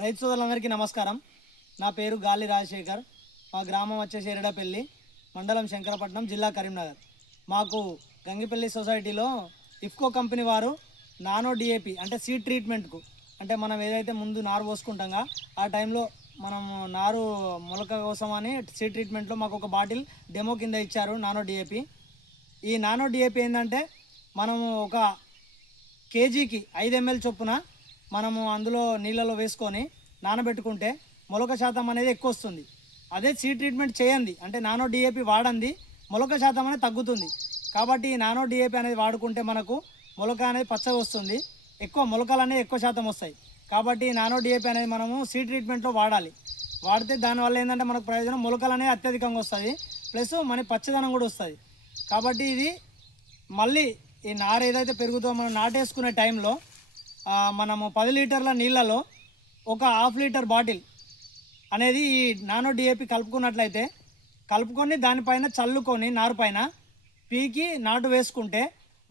రైతు సోదరులందరికీ నమస్కారం. నా పేరు గాలి రాజశేఖర్. మా గ్రామం వచ్చేసి ఎరడపల్లి, మండలం శంకరపట్నం, జిల్లా కరీంనగర్. మాకు గంగిపల్లి సొసైటీలో ఇఫ్కో కంపెనీ వారు నానో డిఏపి అంటే సీడ్ ట్రీట్మెంట్కు, అంటే మనం ఏదైతే ముందు నారు పోసుకుంటామో ఆ టైంలో మనం నారు మొలక కోసం అని సీడ్ ట్రీట్మెంట్లో మాకు ఒక బాటిల్ డెమో కింద ఇచ్చారు నానో డిఏపి. ఈ నానో డిఏపి ఏంటంటే మనము ఒక కేజీకి 5 ml చొప్పున మనము అందులో నీళ్ళలో వేసుకొని నానబెట్టుకుంటే మొలక శాతం అనేది ఎక్కువ వస్తుంది. అదే సీడ్ ట్రీట్మెంట్ చేయండి అంటే నానో డిఏపి వాడండి, మొలక శాతం అనేది తగ్గుతుంది. కాబట్టి ఈ నానో డిఏపి అనేది వాడుకుంటే మనకు మొలక అనేది పచ్చగా వస్తుంది, ఎక్కువ మొలకలు అనేవి ఎక్కువ శాతం వస్తాయి. కాబట్టి నానో డిఏపి అనేది మనము సీడ్ ట్రీట్మెంట్లో వాడాలి. వాడితే దానివల్ల ఏంటంటే మనకు ప్రయోజనం మొలకలు అనేవి అత్యధికంగా వస్తుంది, ప్లస్ మన పచ్చదనం కూడా వస్తుంది. కాబట్టి ఇది మళ్ళీ ఈ నారు ఏదైతే పెరుగుతో మనం నాటేసుకునే టైంలో మనము 10 లీటర్ల నీళ్ళలో ఒక ½ లీటర్ బాటిల్ అనేది ఈ నానో డిఏపి కలుపుకొని దానిపైన చల్లుకొని నారు పైన పీకి నాటు వేసుకుంటే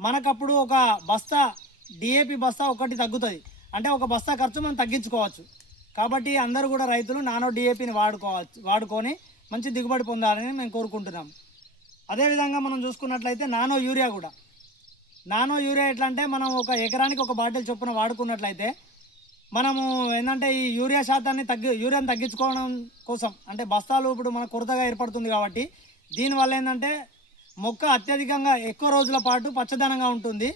మనకప్పుడు ఒక బస్తా డిఏపి బస్తా ఒకటి తగ్గుతుంది. అంటే ఒక బస్తా ఖర్చు మనం తగ్గించుకోవచ్చు. కాబట్టి అందరూ కూడా రైతులు నానో డిఏపిని వాడుకొని మంచి దిగుబడి పొందాలని మేము కోరుకుంటున్నాం. అదేవిధంగా మనం చూసుకున్నట్లయితే నానో యూరియా ఎట్లా అంటే మనం ఒక ఎకరానికి ఒక బాటిల్ చొప్పున వాడుకున్నట్లయితే మనము ఏంటంటే ఈ యూరియాని తగ్గించుకోవడం కోసం, అంటే బస్తాలు ఇప్పుడు మన కొరతగా ఏర్పడుతుంది కాబట్టి దీనివల్ల ఏంటంటే మొక్క అత్యధికంగా ఎక్కువ రోజుల పాటు పచ్చదనంగా ఉంటుంది,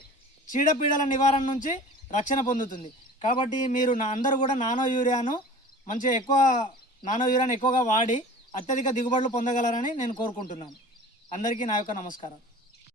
చీడపీడల నివారణ నుంచి రక్షణ పొందుతుంది. కాబట్టి మీరు అందరూ కూడా నానో యూరియాని ఎక్కువగా వాడి అత్యధిక దిగుబడులు పొందగలరని నేను కోరుకుంటున్నాను. అందరికీ నా యొక్క నమస్కారం.